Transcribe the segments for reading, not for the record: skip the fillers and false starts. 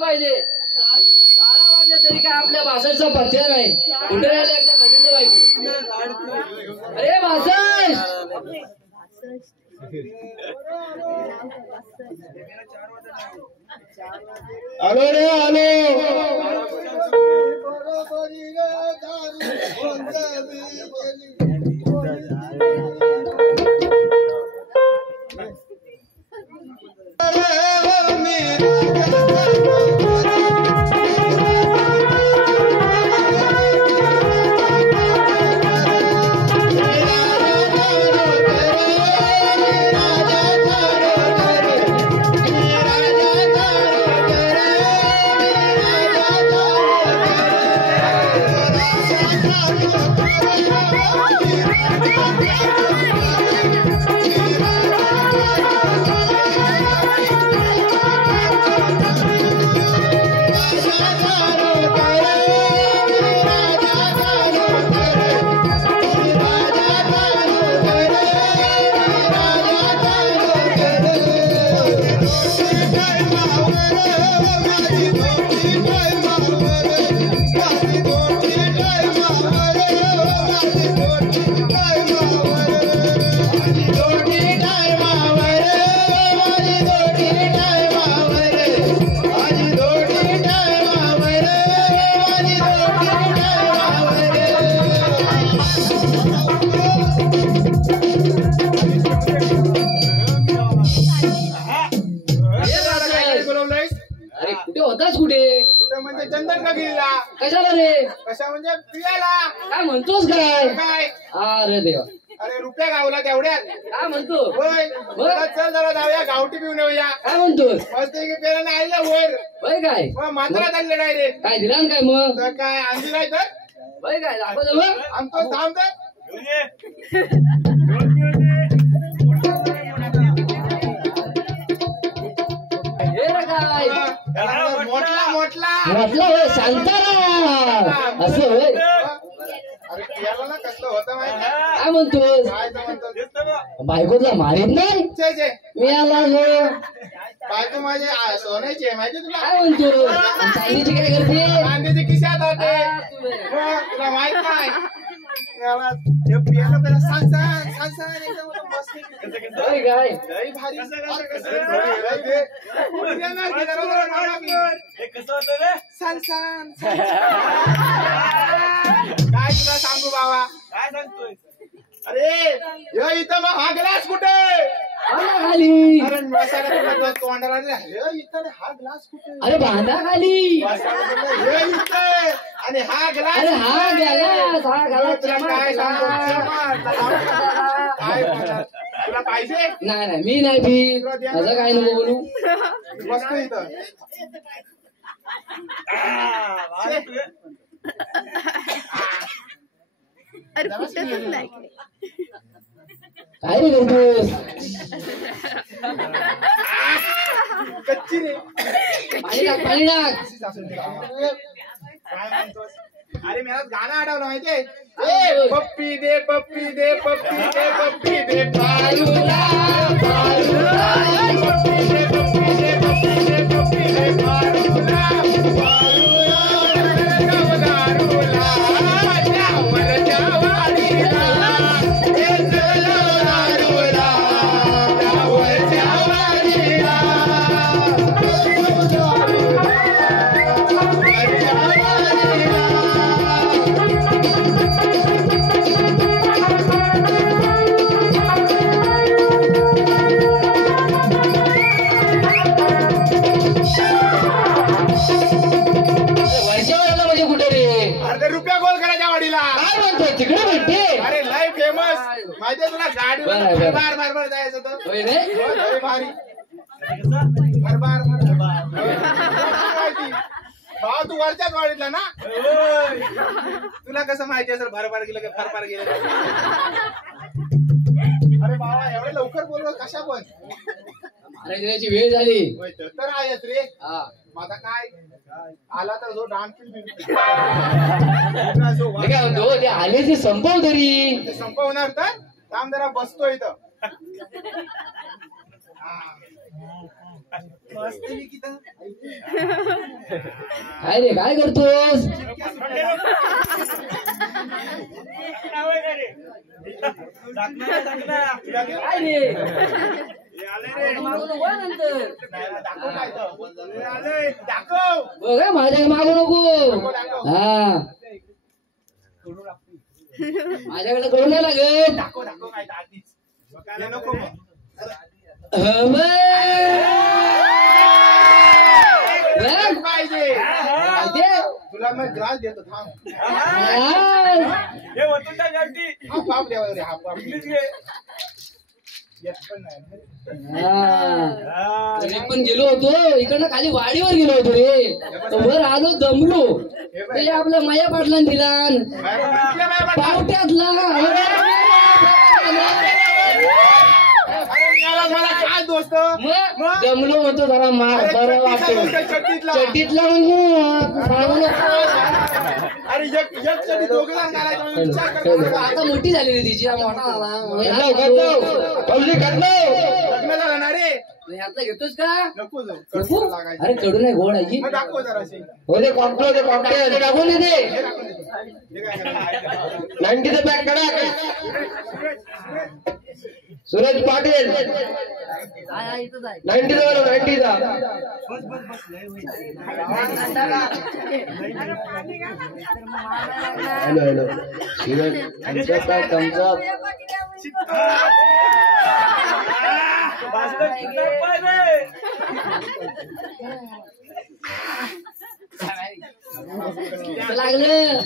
पाहिजे 12 वाजले तरी काय आपल्या भाषेचा पत्त्या नाही कुठे राहिले एकदा बघितलं पाहिजे अरे भाषण आलो रे आलो कशाला रे? कशा म्हणजे पियाला. काय म्हणतोस काय? काय अरे देवा, अरे रुपया गावला तेवढ्यात. काय म्हणतो? होय चला, चल जरा जाऊया गावठी पिऊन येऊया. काय म्हणतोस? मस्त पेला नाही आलं वर. होय काय? मात्र चालले डायरेक्ट. काय दिला काय मग? तर काय आणली नाही तर होय काय? दाखव मग. आमचं थांब तर. हे ना काय? मोठला मोठला. म्हटलं होय शांताराम असं होय. अरे पियाला ना कसलं होतं माहिती. काय म्हणतोस? काय तर म्हणतो बायकोला मारीत नाही छे छे. मी आला जो. बायको माझी सोन्याची आहे माहिती तुला. काय म्हणतो? चांदीची काय करते? कांद्याचे खिशात होते. तुला माहित नाही. पियाला पहिला सांग एकदम मस्त. होय काय? लई भारी. काय तुला सांगू बाबा. काय सांगतोय. अरे इथं मग हा ग्लास कुठे. खाली. अरे मसाला तोंडाला इथं हा ग्लास कुठे. अरे बांधा खाली. इथं आणि हा ग्लास. अरे हा गेला तुला काय सांगतो. काय तुला पाहिजे. नाही मी नाही भी माझं काय नको बोलू. मस्त इथं. अरे कुठेच नाही. काय रे करतोस? कच्ची रे. पाणी टाक. काय म्हणतोस. अरे मला गाणं आठवलं माहितीये. पप्पी दे पप्पी दे पप्पी दे पप्पी दे पारूला पारूला. पप्पी दे पप्पी दे पप्पी दे पप्पी दे पारूला पारूला. दारूला जावरच्या वाडीला हे चलो दारूला जावरच्या वाडीला. वर्षावाला म्हणजे कुठे रे? अर्धे रुपया गोल करायच्या वाडीला. काय म्हणतोय? तिकडे भेटते. अरे लय फेमस माहितीये तुला. गाडीवर बार बार बार जायचं तर. होय रे? लय भारी. बार माहिती भाऊ तू वरच्याच वाडीतला ना. तुला कसं माहिती असेल भरभार गेलं का फरफार गेलं. अरे बाबा एवढे लवकर बोललो कशा पण. अरे त्याची वेळ झाली. तर आहेच रे. हा. माझा काय आला तर जो डान्स मी काय म्हणतो ते आले ते संपव तरी. संपवणार तर थांब जरा बसतो इथं. काय रे काय करतोस? काय रे? मागू नको नंतर. दाखव बघ माझ्या मागू नको. हा माझ्याकडे करू नाही लागत. दाखव काय आधीच नको मग. पाहिजे तुला मी ग्लास देतो थांब. हाफ द्यावा रे हाफ. पण गेलो होतो इकडनं खाली वाडीवर गेलो होतो रे. वर आलो दमलो. ते आपल्या माया पाटलान दिला पावट्यातला. मला काय दोस्त जमलो होतो जरा मार बरं वाटतो. चड्डीतला म्हणजे अरे एक चड्डी दोघं घालायचं. आता मोठी झाली रे तिची. मोठा झाला. लग्न झालं ना रे. ह्यातला घेतोस का? नको नको? अरे कडू नाही गोड आहे. दाखव जरा होते कॉकटेल टाकून देते. 90चं पॅक कडा. सूरज पाटील 90चा. हॅलो सूरज तुमचा लागलं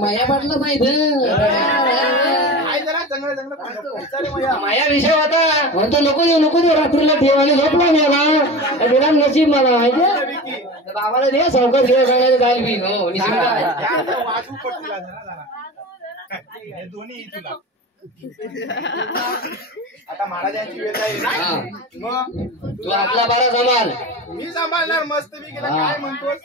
माया पाटलं माहित काय जरा चांगलं चांगलं विचार आहे माझ्या. माया विषय होता म्हणतो नको देऊ रात्रीला ठेवायला झोपला मला दिला नशीब मला माहिती बाबाला दे सावकाश घेऊन जायला जाईल मी हो निश्चित आहे. या आता वाजू पडतील जरा जरा. हे दोन्ही तुला आता महाराजांची वेळ आहे हा. मग तू आपला बारा सांभाळ मी सांभाळणार मस्त मी गेला काय म्हणतोस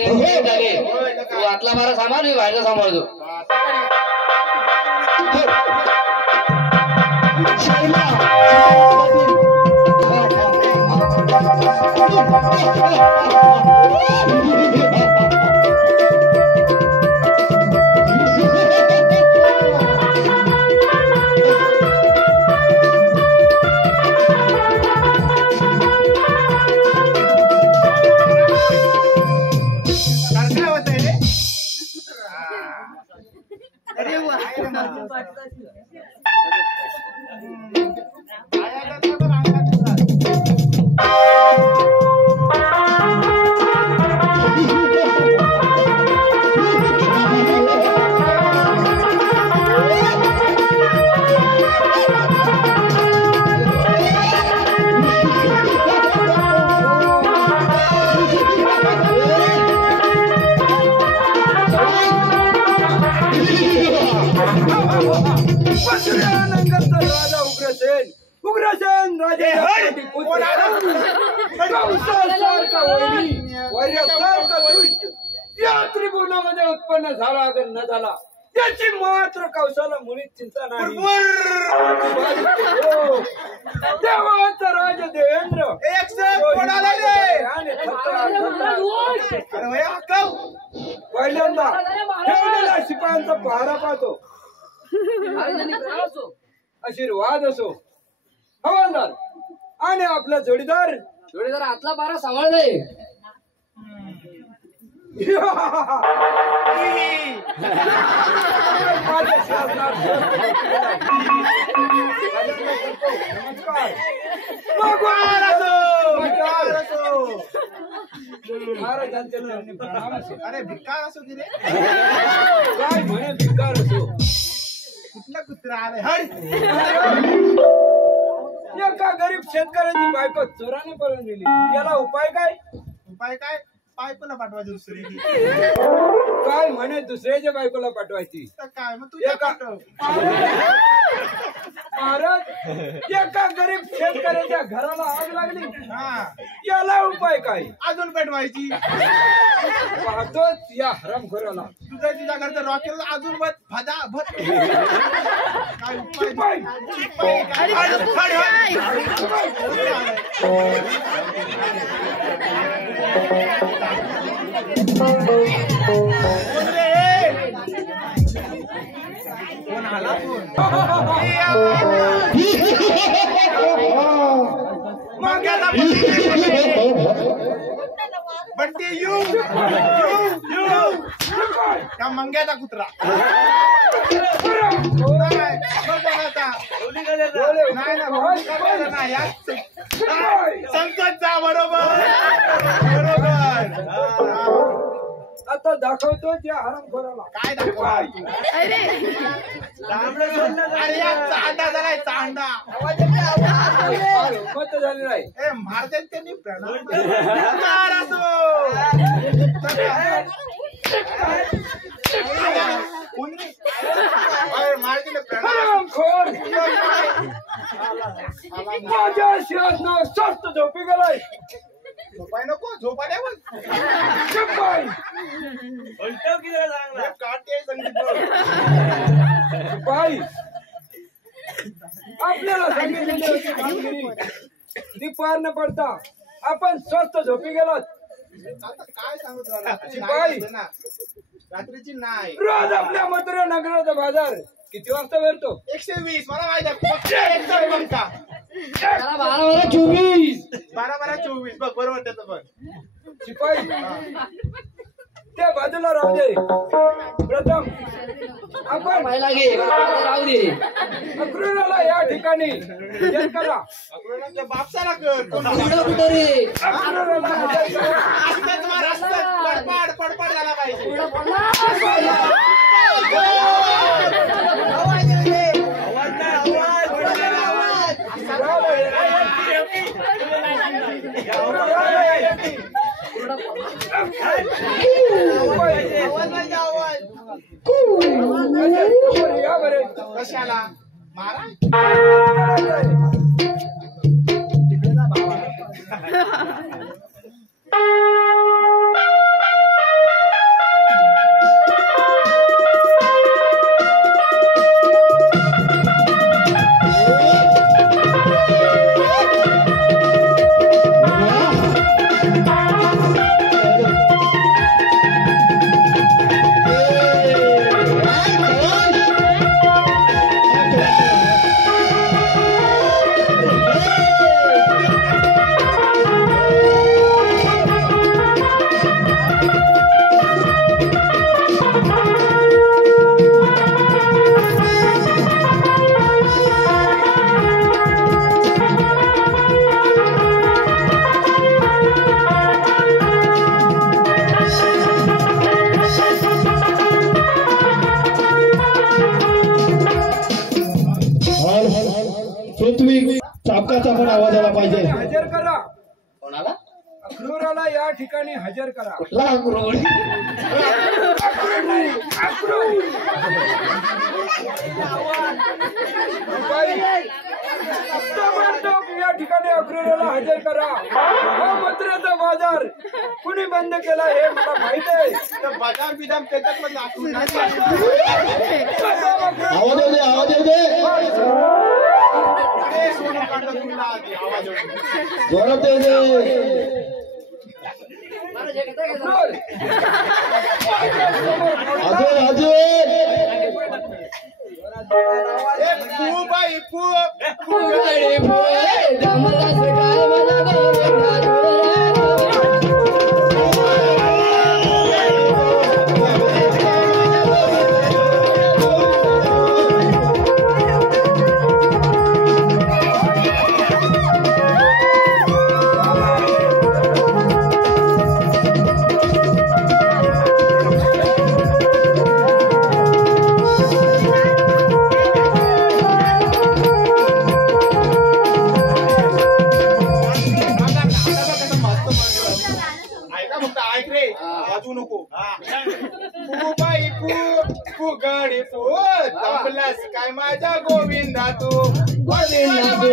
तू आतला बारा सांभाळ मी बाहेरचा सांभाळतो उग्रसेन राजे या त्रिभुवनामध्ये उत्पन्न झाला अगर न झाला त्याची मात्र कौशाला मुळीच चिंता नाही. देवाचा राज देवेंद्र पहिल्यांदा ठेवलेल्या शिपायांचा पहारा पाहतो. आशीर्वाद असो हवालदार आणि आपला जोडीदार आतला बारा सांभाळलाय नमस्कार मला त्यांच्या चरणी प्रणाम असेल. अरे भिकार असो की रे काय म्हणे भिकार असो. कुठला कुत्रा आलाय हड. एका गरीब शेतकऱ्याची बायको चोराने पळून गेली. याला उपाय काय? उपाय काय? बायकोला पाठवायचं दुसरी. काय म्हणे दुसऱ्याच्या बायकोला पाठवायची. तर काय मग तुझ्या एका- पाठव. महाराज एका गरीब शेतकऱ्याच्या घराला आग लागली. हा याला उपाय काय? अजून पेटवायची. पाहतोच या हरामखोराला. तुझ्या तुझ्या घरचं रॉकेल अजून भत भदा भत. काय उपाय? उपाय. उपाय काय? हड, हड, कोण रे? कोण आला कोण? मंग्याला बंटी यू त्या मंग्याचा कुत्रा. नाही, बघ आता. नाही ना भाऊ, करायचं नाही. या संकटचा बरोबर आता दाखवतो त्या हरामखोराला. काय दाखवा? अरे अरे या चांडा झालाय चांडा. मत झाले नाही. ए मारतात त्यांनी प्रणाम मार असो. कोणी? अरे मार दिलं प्रणाम. हरामखोर माझ्या शिवासनावर स्वस्त झोपी गेलाय. झोपाय नको झोपायला शिपाई काटे संगीत. शिपाई आपल्याला सांगितलेली होती कामगिरी ती पार न पडता आपण स्वस्त झोपी गेलात. आता काय सांगू तुला? रात्रीची शिपाई. नाही असते ना. रात्रीची नाही. रोज आपल्या मथुरा नगराचा बाजार किती वाजता भरतो? 120 मला माहित आहे. फक्त 120 का? 12-12-24. 12-12-24 बघ बरोबर त्याचं बघ. शिपाई त्या बाजूला राहू दे. प्रथम आपण पाहायला घे राहू दे. अक्रूराला या ठिकाणी हजर करा. आपल्या बापसाला कर. कुठं कुठं रे? अक्रूराला हजर करा. असतात मार असतात. पडपड पडपड झाला पाहिजे. या बरे कशाला मारा? पृथ्वी चापकाचा पण आवाज आला पाहिजे. हजर करा. कोणाला? अक्रूराला या ठिकाणी हजर करा. कुठला अक्रूर? अक्रूर नाही, अक्रूर. शिपाई, ताबडतोब या ठिकाणी अक्रूराला हजर करा. हा मथुरेचा बाजार कुणी बंद केला हे मला माहित आहे. तर बदाम बिदाम त्याच्यात पण दाखवून आवाज येऊ दे, आवाज येऊ दे. सोडून काढलं तुला आधी आवाज येऊन. जोरात येऊ दे. अक्रूर. अजून अजून पू बाई पू फुगडे फुले जमला सकाळ मला गोविंदा जोरा. वाजवू नको. पू बाई पू गडी पू थांबलास काय माझ्या गोविंदा तू. गोविंदा तू.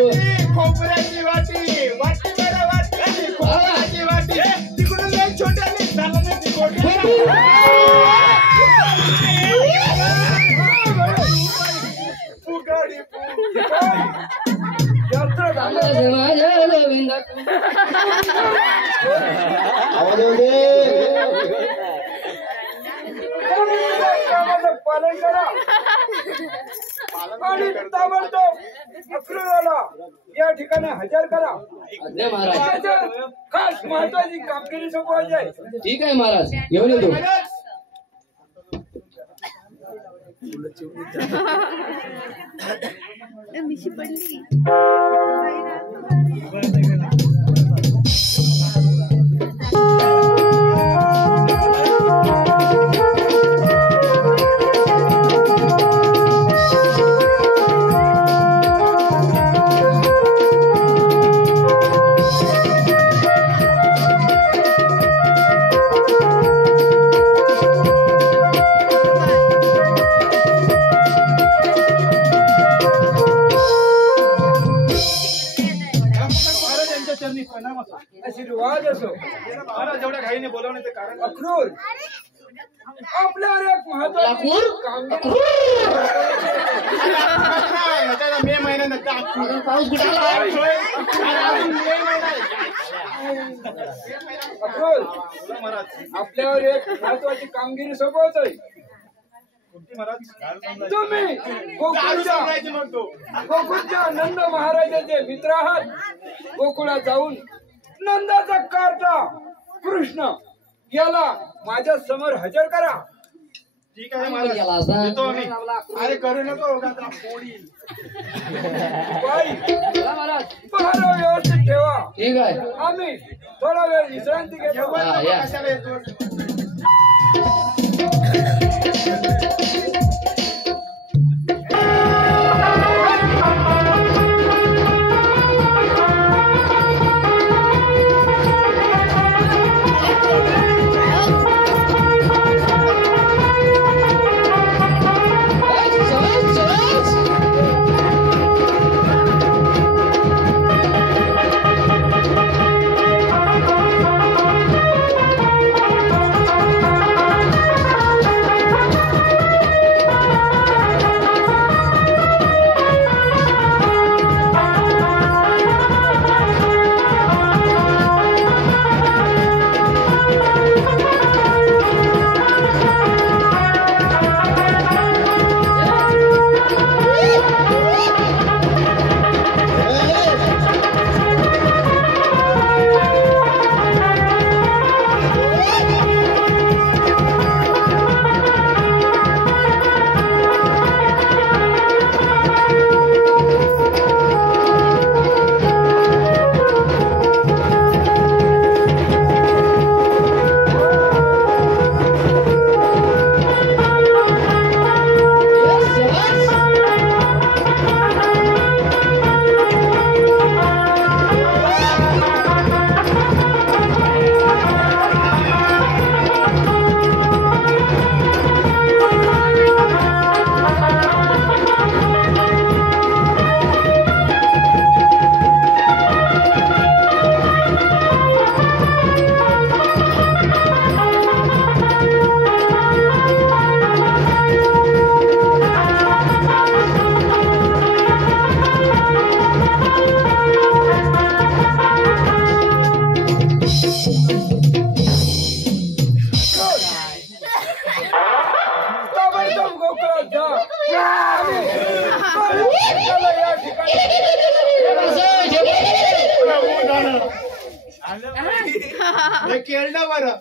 खोबऱ्याची वाटी वाटी बरं वाटी खोबऱ्याची वाटी तिकडून लय छोट्याने झालं ना ती गोटी. पू गडी माझ्या गोविंदा तू. आवाज येऊ दे. कामाचं पालन करा आणि ताबडतोब अक्रूरला या ठिकाणी हजर करा. आज्ञा महाराज. त्याच्यात खास महत्वाची कामगिरी सोपवायची आहे. ठीक आहे महाराज, घेऊन येतो. मिशी पडली. आशीर्वाद असो. महाराज एवढ्या घाईने बोलवण्याचं कारण अक्रूर आपल्यावर एक महत्वाची कामगिरी. मे महिन्यानंतर पाऊस कुठे आला? अक्रूर महाराज आपल्यावर एक महत्वाची कामगिरी सोपवतोय. महाराज तुम्ही गोकुळच्या नंद महाराजाचे मित्र आहात. गोकुळात जाऊन नंदाचा कार्टा कृष्ण याला माझ्या समोर हजर करा. ठीक आहे गेला महाराज असा. येतो आम्ही. अरे करू नको का पोळी. बाई बोला महाराज. पहारा व्यवस्थित ठेवा. ठीक आहे. आम्ही थोडा वेळ विश्रांती घेतो. हा, या. कशाला येतो. केळलं बरं.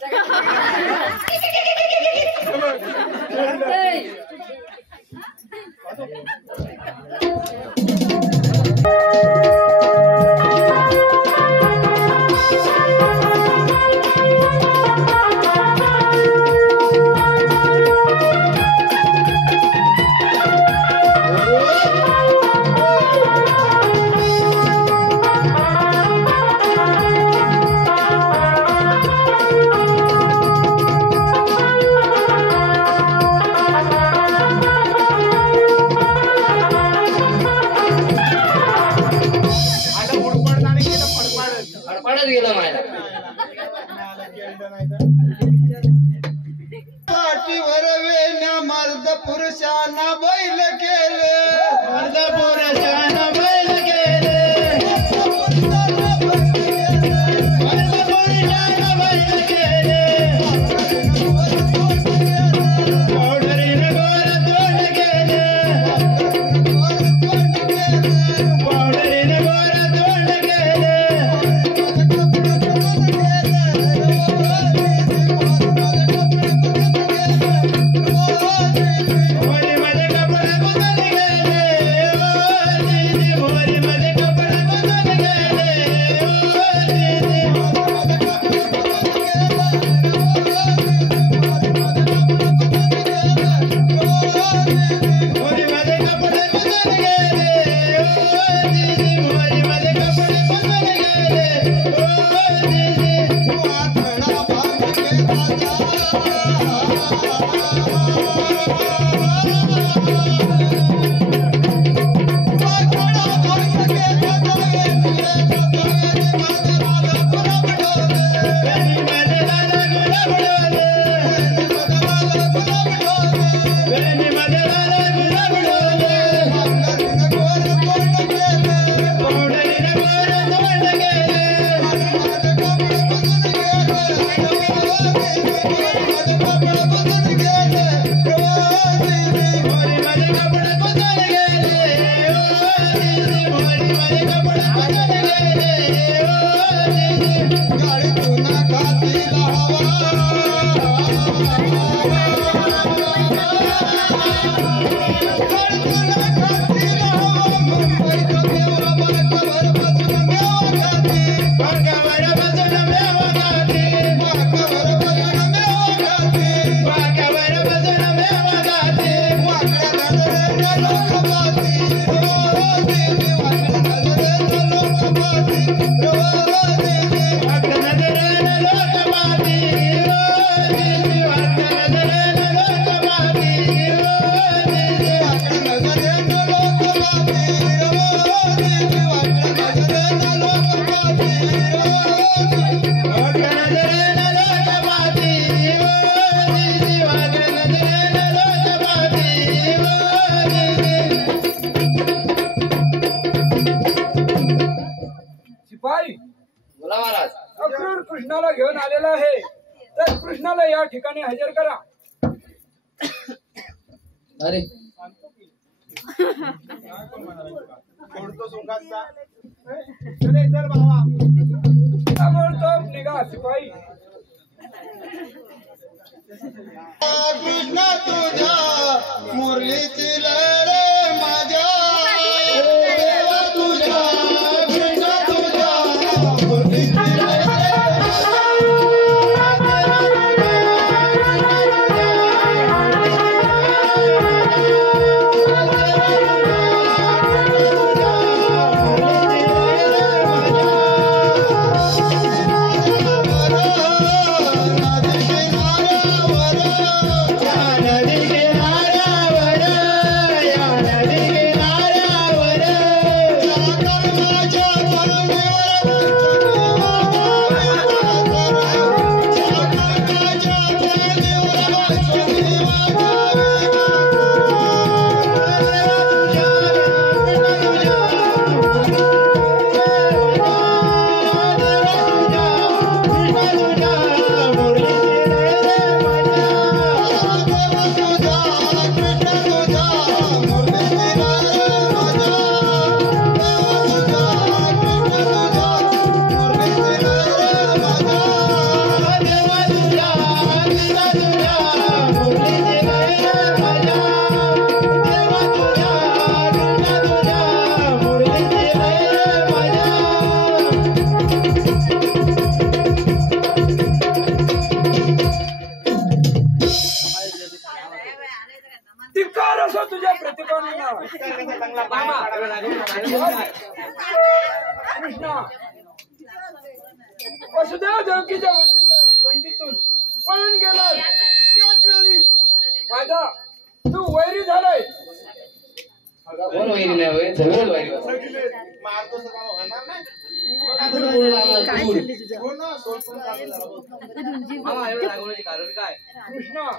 फडफडत गेला माझ्या पाठीवर वेण्या मर्द पुरुषांना बैल केले मर्द पुरुषांना बैल केले कृष्णाला घेऊन आलेला आहे तर कृष्णाला या ठिकाणी हजर करा. अरे ताबडतोब निघा शिपाई. कृष्ण तुझ्या मुरलीची लढे माझ्या देवा तुझ्या कृष्ण तुझ्या मुरलीची तुझ्या प्रतिभावांना कृष्णा वसुदेव देवकीच्या बंदीतून पळून गेला त्याच वेळी माझा तू वैरी झालाय. कोण वैरी नाही होय, जवळ वैरी मारतो होणार नाही. कुठं बोलू लागला काय तू? चाललंय तुझं हो ना, सोडून मामा एवढं रागवण्याचे कारण काय कृष्णा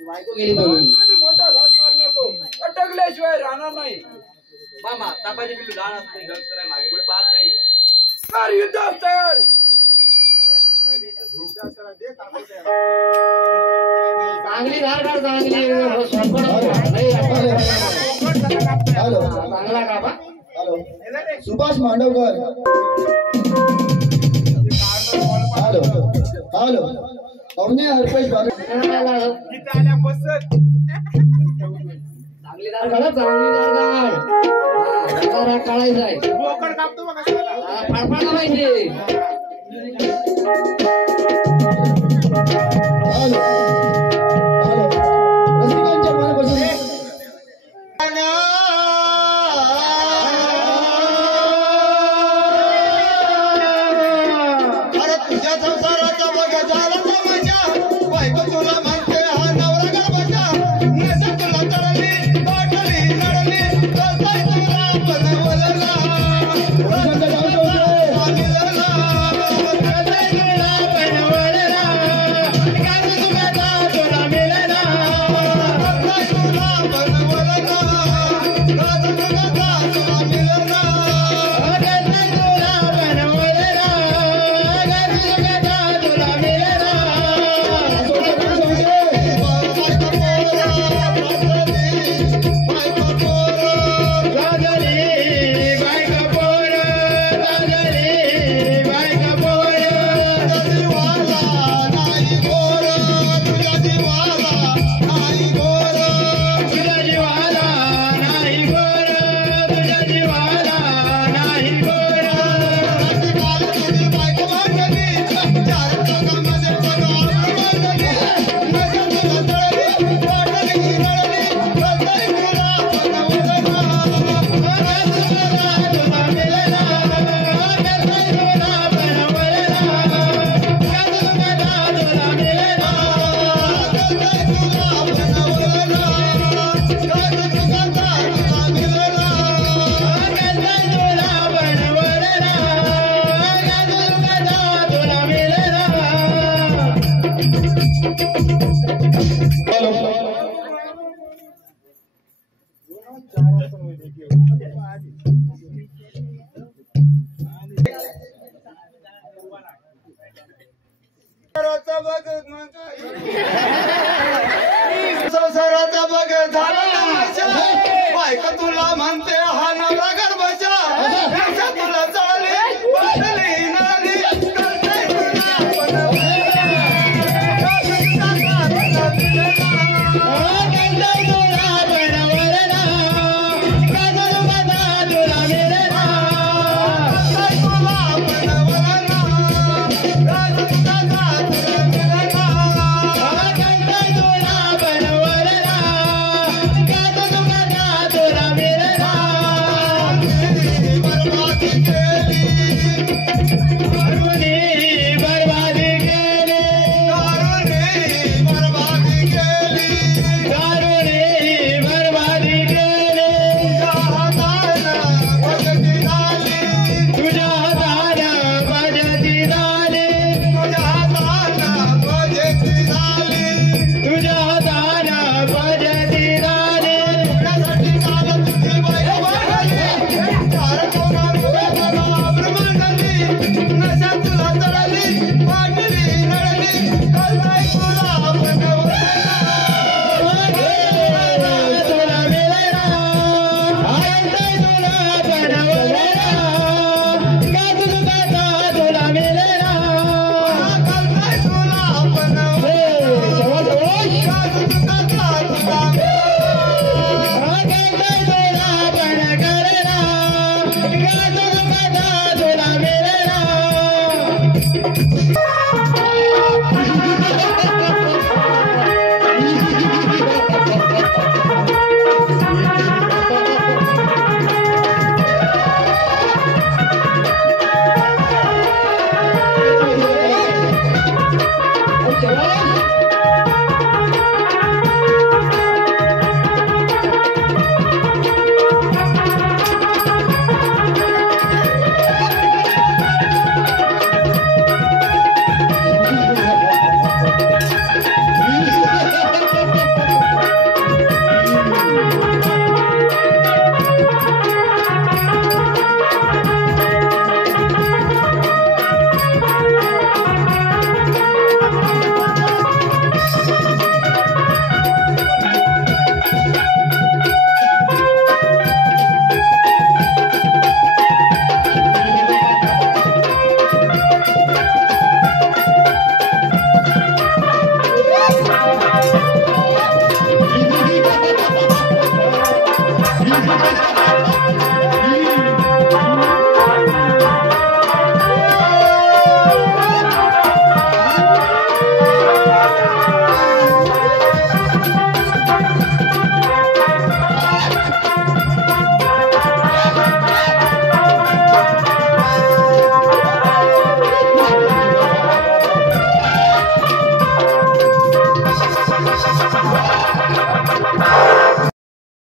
बायको गेली म्हणून मोठा घात मार नको अटकल्याशिवाय राहणार नाही मामा तापाचे पिल्लू लहान असते ढग तर आहे, मागे पुढे पाहत नाही. कर युद्धास तयार चांगली धार काढ चांगली स्वप्न नाही हॅलो चांगला का बा hello Subhash Mandavkar hello hello अवने हरपेश बारे तिथे आल्या बसत चांगली धार काढ चांगली धार काढ राग काढायचा आहे बोकड कापतो बघा त्याला. फाडफाडा पाहिजे हॅलो हॅलो रसिकांच्या मनापासून अरे तुझ्या संसाराचा बघा झाला तमाशा बायको तुला म्हणते हा नवरा गर्भाचा नशा तुला चढली बाटली नडली करताय तुला बनवलेला पोलिसांचा डाव ठेवतोय. बनवलेला करताय तुला बनवलेला गाज तुझ्याचा तुला मिळेला करताय तुला बनवलेला गाज तुझ्याचा तुला मिळेला करताय तुला बनवलेला संसाराचा बघ झाला तमाशा बायका तुला म्हणते हा नवरा गर्भाचा नशा तुला चढली बाटली नडली करताय तुला बनवलेला गाज तुझ्याचा तुला मिळेला करताय तुला बनवलेला गाज तुझ्याचा तुला मिळेला करताय तुला बनवलेला गाज तुझ्याचा तुला मिळेला करताय तुला बनवलेला गाज तुझ्याचा तुला मिळेला बरबादी केली दारूने बरबादी केली दारूने बरबादी केली दारूने बरबादी केली तुझ्या हातानं बजती झाली तुझ्या हातानं बजती झाली तुझ्या हातानं बजती झाली तुझ्यासाठी काल तुझी बाई वाढली चार कोणा ब्रह्मांडली नशा तुला चढली बाटली नडली करताय तुला बनवलेला तुला मिळेला करताय तुला बनवलेला गाज तुझ्याचा तुला मिळेला करताय तुला बनवलेला गाज तुझ्याचा तुला मिळेला करताय तुला पण करेला गाज तुझ्याचा तुला मिळेला चला